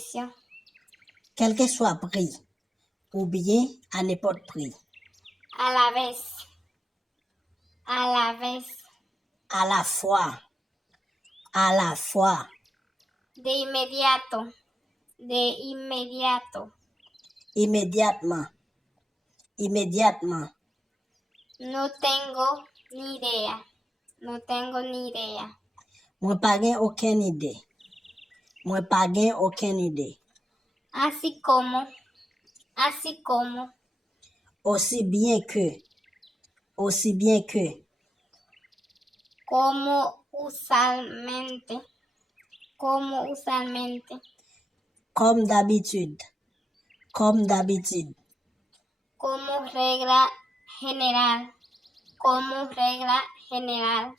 precio. Quel que soit prix, ou bien à n'importe prix. A la vez. A la vez. À la fois. À la fois. De inmediato. De inmediato. Immédiatement. Immédiatement. No tengo ni idea. No tengo ni idea. Moi pas gen aucune idée. Moi pas gen aucune idée. Así como. Así como. Aussi bien que. Aussi bien que. Como usualmente. Como usualmente. Comme d'habitude. Comme d'habitude. Como regla general. Como regla general.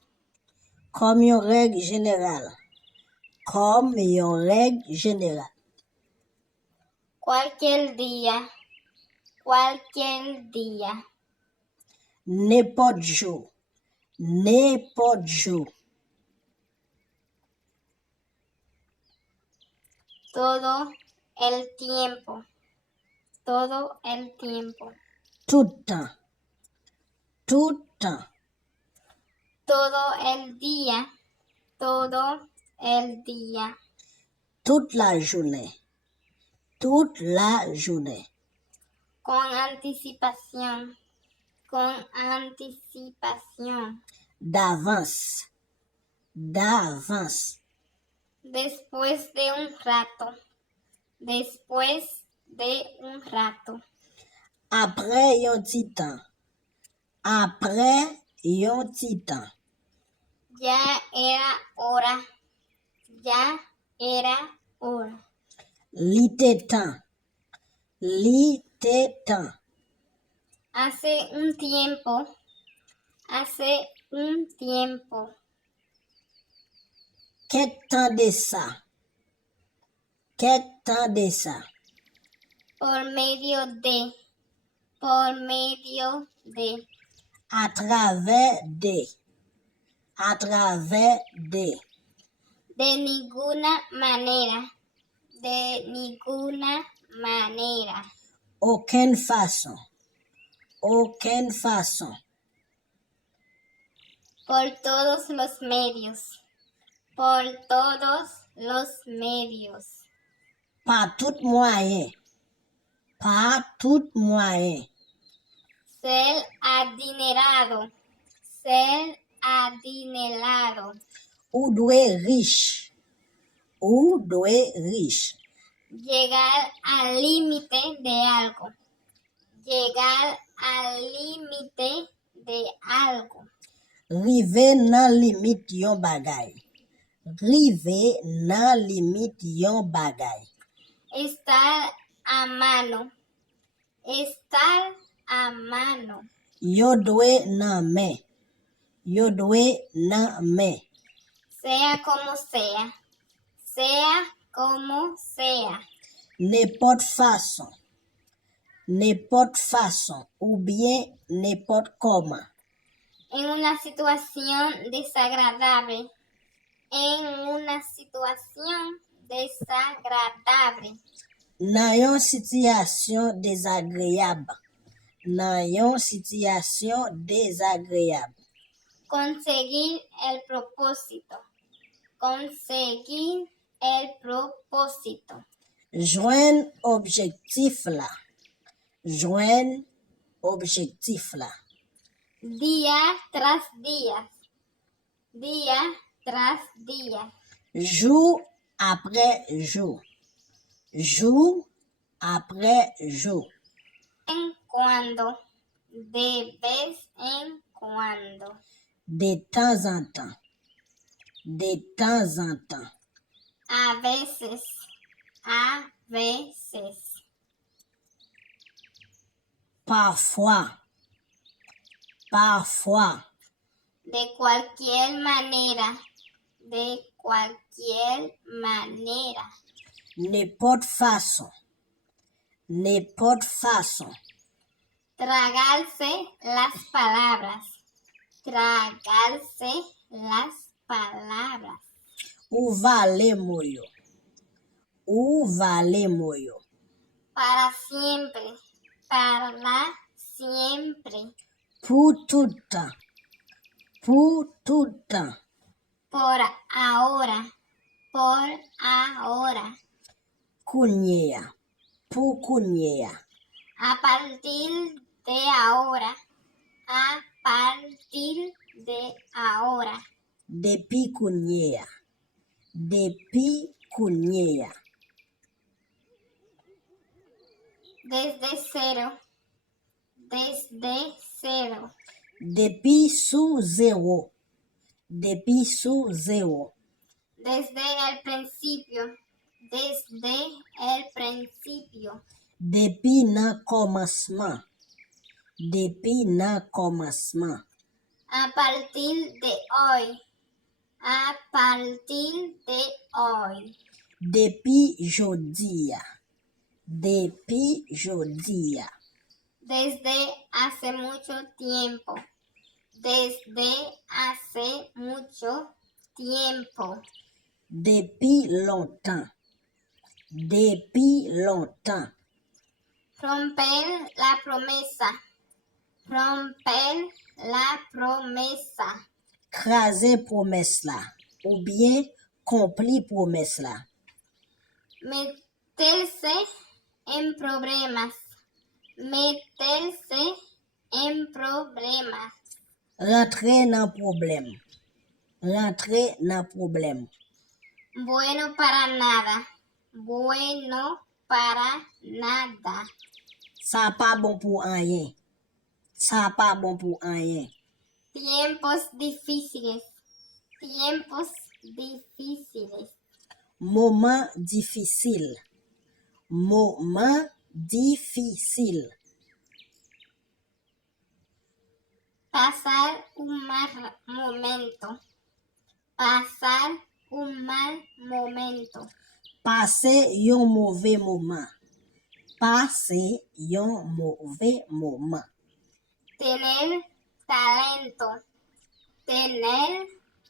Comme une règle générale. Comme une règle générale. Cualquier día. Cualquier día. N'importe jour. N'importe jour. Todo el tiempo. Todo el tiempo. Tout temps. Tout temps. Todo el día. Todo el día. Toute la journée. Toute la journée. Con anticipación. Con anticipación. D'avance. D'avance. Después de un rato. Después de un rato. Après un petit temps. Après un petit temps. Ya era hora. Ya era hora. L'ité temps. L'ité temps. Hace un tiempo. Hace un tiempo. Quel temps de ça? Quel temps de ça? Por medio de. Por medio de. À travers des. À travers des. De ninguna manera. De ninguna manera. Aucune façon. Aucune façon. Por todos los medios. Por todos los medios. Par tout moyen. Par tout moyen. Ser adinerado. Ser adinerado. Ou doué riche. Ou doué riche. Llegar al límite de algo. Llegar al límite de algo. Rive nan limite yon bagay. Rive nan limite yon bagay. Estar a mano. Estar a mano. Yo dwe nan men. Yo dwe nan men. Sea como sea. Sea como sea. N'importe façon. N'importe façon. Ou bien n'importe comment. En una situación desagradable. En una situación desagradable. Nan yon situation désagréable. Nan yon situation désagréable. Conseguir el propósito. Conseguir el propósito. Joindre objectif la. Joindre objectif la. Día tras día. Día tras día. Jour après jour. Jour après jour. En cuando. De vez en cuando. De temps en temps. De temps en temps. A veces. A veces. Parfois. Parfois. De cualquier manera. De cualquier manera. N'importe façon. N'importe façon. Tragarse las palabras. Tragarse las palabras. Ou vale mou yo. Ou vale mwen yo? Para siempre. Para siempre. Pou toutan. Pou toutan. Por ahora. Por ahora. Kounye ya. Pou kounye ya. A partir de ahora. A partir de ahora. Depi kounye ya. Depi kounye ya. Desde cero. Desde cero. Depi sou zero. Depi sou zero. Desde el principio. Desde el principio. Depi nan komanseman. Depi nan komanseman. A partir de hoy. A partir de hoy. Depi jodi ya. Depi jodi ya. Desde hace mucho tiempo. Desde hace mucho tiempo. Depi lontan. Depi lontan. Romper la promesa. Romper la promesa. Kraze promes la. Ou bien kompli promes la. Meterse en problemas. Meterse en problemas. Rentre nan problem. Rentre nan problem. Bueno para nada. Bueno para nada. Sa pa bon pou anyen. Sa pa bon pou anyen. Tiempos difíciles. Tiempos difíciles. Moman difisil. Moman difisil. Pasar un mal momento. Pasar un mal momento. Pase yon mouve moman. Pase yon mouve moman. Tener talento. Tener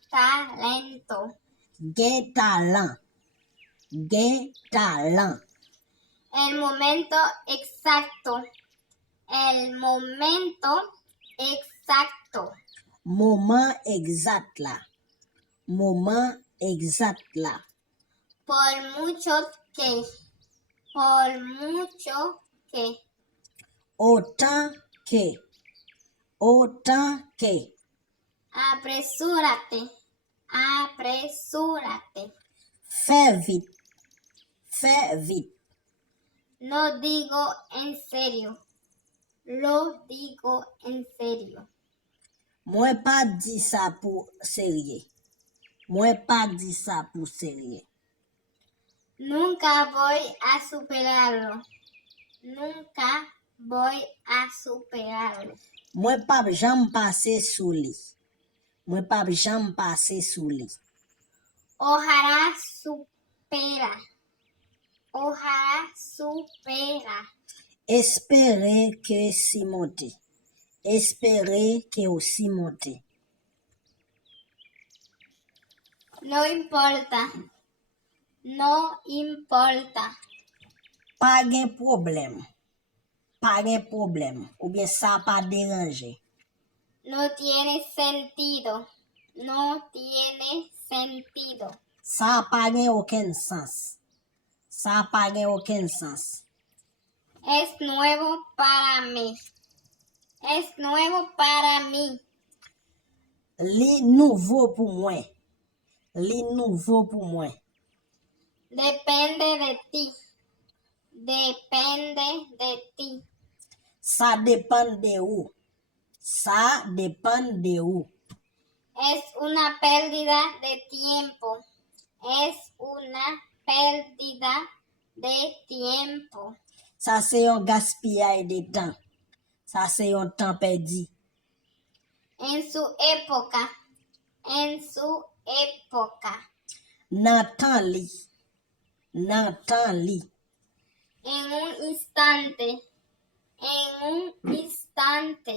talento. Gen talan. Gen talan. El momento exacto. El momento exacto. Moman egzat la. Moman egzat la. Por mucho que. Por mucho que. Otan ke. Otan ke. Apresúrate. Apresúrate. Fè vit. Fè vit. Lo digo en serio. Lo digo en serio. Mwen pa di sa pou serye. Mwen pa di sa pou serye. Nunca voy a superarlo. Nunca voy a superarlo. Mwen pa jam pase sou li. Mwen pa jam pase sou li. Ojalá supera. Ojalá supera. Espere ke si monte. Espere ke ou si monte. No importa. No importa. Pa gen problem. Pa gen problem. Ou bien sa pa deranje. No tiene sentido. No tiene sentido. Sa pa gen oken sens. Sa pa gen oken sens. Es nuevo para mí. Es nuevo para mí. Li nouvo pou mwen. Li nouvo pou mwen. Depende de ti. Depende de ti. Sa depan de ou. Sa depan de ou. Es una pérdida de tiempo. Es una pérdida de tiempo. Sa se yon gaspillay de tan. Sa se yon tan perdi. En su época. En su época. Nan tan li. Nan tan li. En un instante. En un instante.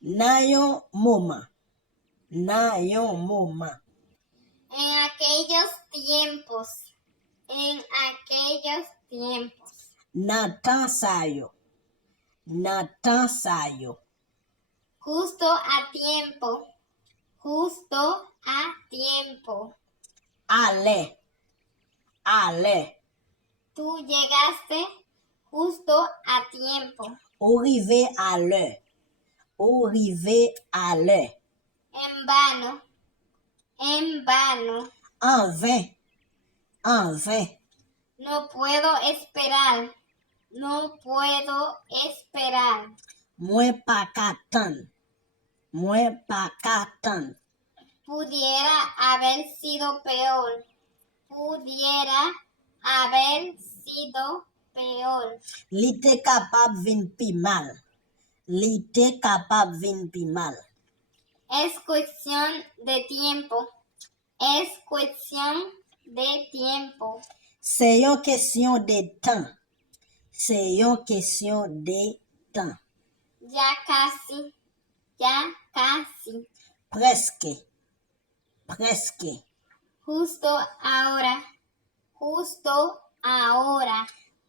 Nan yon moman. Nan yon moman. En aquellos tiempos. En aquellos tiempos. Nan tan sa yo. Nan tan sa yo. Justo a tiempo. Justo a tiempo. Ale. Ale. Tú llegaste justo a tiempo. Ou rive à l'heure. Ou rive à l'heure. En vano. En vano. En vain. En vain. No puedo esperar. No puedo esperar. Mwen pa katan. Mwen pa katan. Pudiera haber sido peor. Pudiera haber sido peor. Li te kapab vin pi mal. Li te kapab vin pi mal. Es cuestión de tiempo. Es cuestión de tiempo. Se yon kesyon de tan. Se yon kesyon de tan. Ya casi. Ya casi. Preske. Preske. Justo ahora. Justo ahora.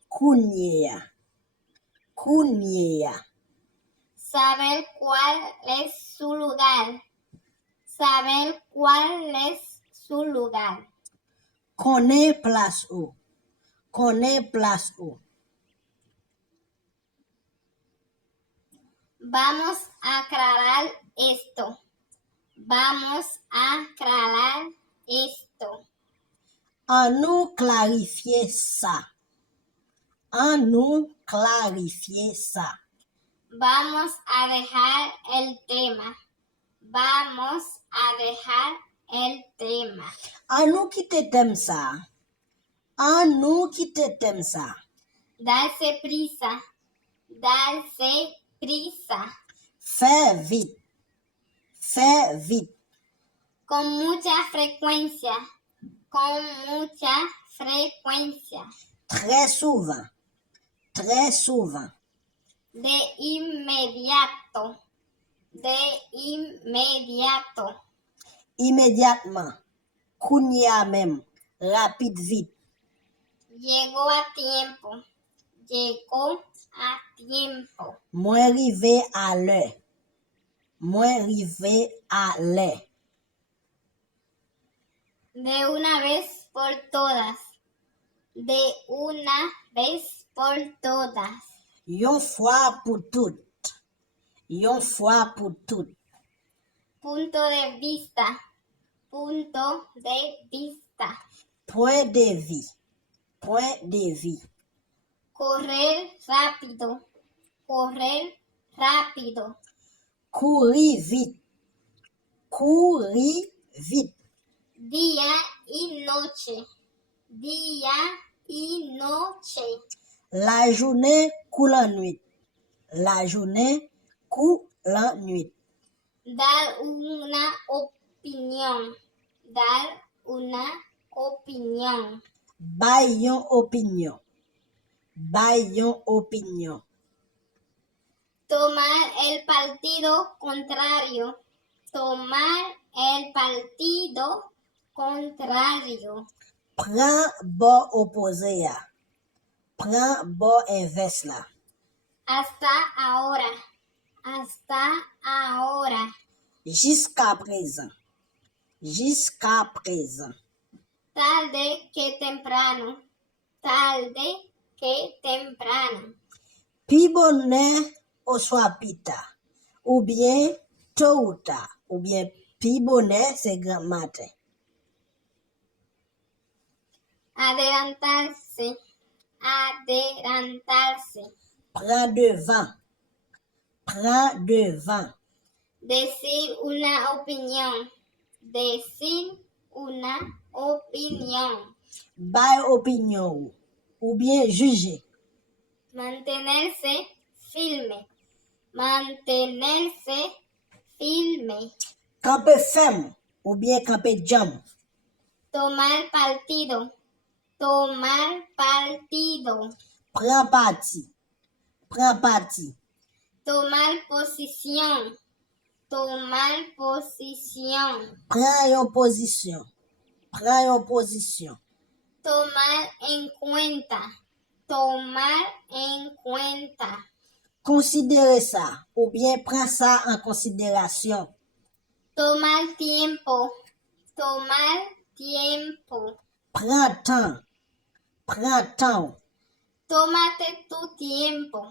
Kounye ya. Kounye ya. Saber cuál es su lugar. Saber cuál es su lugar. Kone plas ou. Kone plas ou. Vamos a aclarar esto. Vamos a aclarar esto. An nou klarifiye sa. An nou klarifiye sa. Vamos a dejar el tema. Vamos a dejar el tema. An nou kite tem sa. An nou kite tem sa. Darse prisa. Darse prisa. Fè vit. Fè vit. Con mucha frecuencia. Con mucha frecuencia. Trè souvan. Trè souvan. De inmediato. De inmediato. Imediatman. Kounya mem. Rapide vit. Llegó a tiempo. Llegó a tiempo. Mwen rive a lè. Mwen rive a lè. De una vez por todas. De una vez por todas. Yon fwa pou tout. Yon fwa pou tout. Punto de vista. Punto de vista. Point de vi. Point de vi. Correr rápido. Correr rápido. Kouri vit. Kouri vit. Día y noche. Día y noche. La jounen kou lan nuit. La jounen kou lan nuit. Dar una opinión. Dar una opinión. Bay yon opinyon. Bay yon opinyon. Tomar el partido contrario. Tomar el partido contrario. Pran bo opose ya. Pran bo inves la. Hasta ahora. Hasta ahora. Jiska prezan. Jiska prezan. Tarde que temprano. Tarde que temprano. Pi bonne oswa pita. Ou bien tôt ou tard. Ou bien pi bonne se grand matin. Adelantarse. Adelantarse. Pran devan. Pran devan. Decir una opinión. Decir una opinión. Bay opinyon ou. Ou bien juge. Mantenerse firme. Mantenerse firme. Kampe fem ou bien kampe jam. Tomar partido. Tomar partido. Pran parti. Pran parti. Tomar posición. Tomar posición. Pran yon posisyon. Pran yon posisyon. Tomar en cuenta. Tomar en cuenta. Considérer ça ou bien prends ça en considération. Tomar tiempo. Tomar tiempo. Prends temps. Prends temps. Tómate tu tiempo.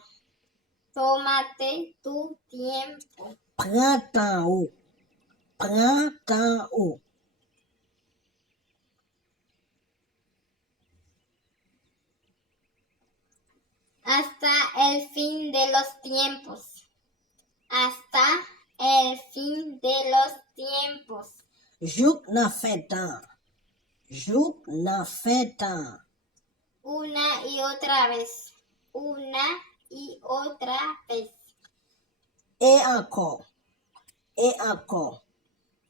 Tómate tu tiempo. Prends temps ou. Prends temps ou. Hasta el fin de los tiempos. Hasta el fin de los tiempos. Jouk nan fin temps. Jouk nan fin temps. Una y otra vez. Una y otra vez. Et encore. Et encore.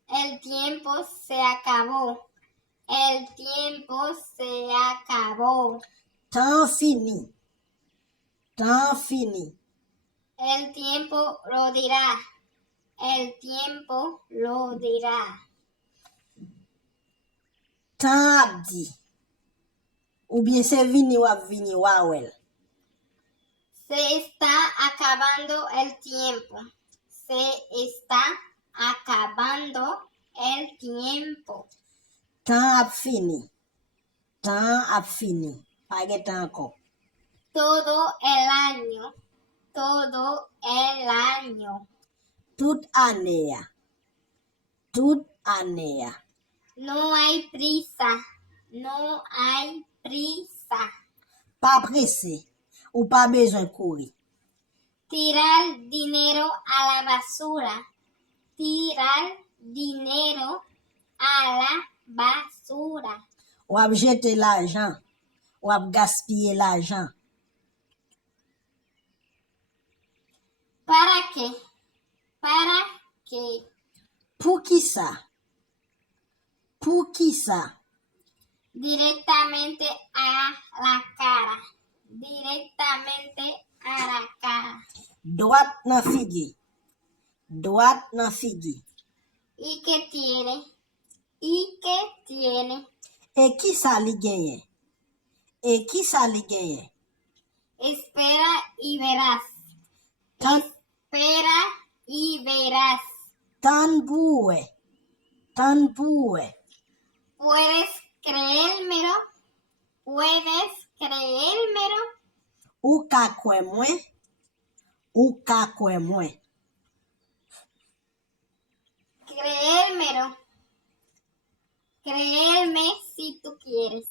El tiempo se acabó. El tiempo se acabó. Temps fini. Temps fini. El tiempo lo dirá. El tiempo lo dirá. Temps ap di. Ou bien se vini wawel. Se está acabando el tiempo. Se está acabando el tiempo. Temps ap fini. Temps ap fini. Pa gen temps ankon. Todo el año. Todo el año. Tout ane ya. Tout ane ya. No hay prisa. No hay prisa. Pa presse. Ou pa bezon kouri. Tirar dinero a la basura. Tirar dinero a la basura. Ou ap jete l'ajan. Ou ap gaspiller l'ajan. ¿Para qué? ¿Para qué? Pou ki sa? Pou ki sa? Directamente a la cara. Directamente a la cara. Droite nan figi. Droite nan figi. ¿Y qué tiene? ¿Y qué tiene? E ki sa li genyen? E ki sa li genyen? Espera y verás. Tan, Espera y verás. tan bouwe. Tan bouwe. ¿Puedes creérmelo? ¿Puedes creérmelo? Ou ka kwen mwen? Ou ka kwen mwen? Creérmelo. Creerme si tú quieres.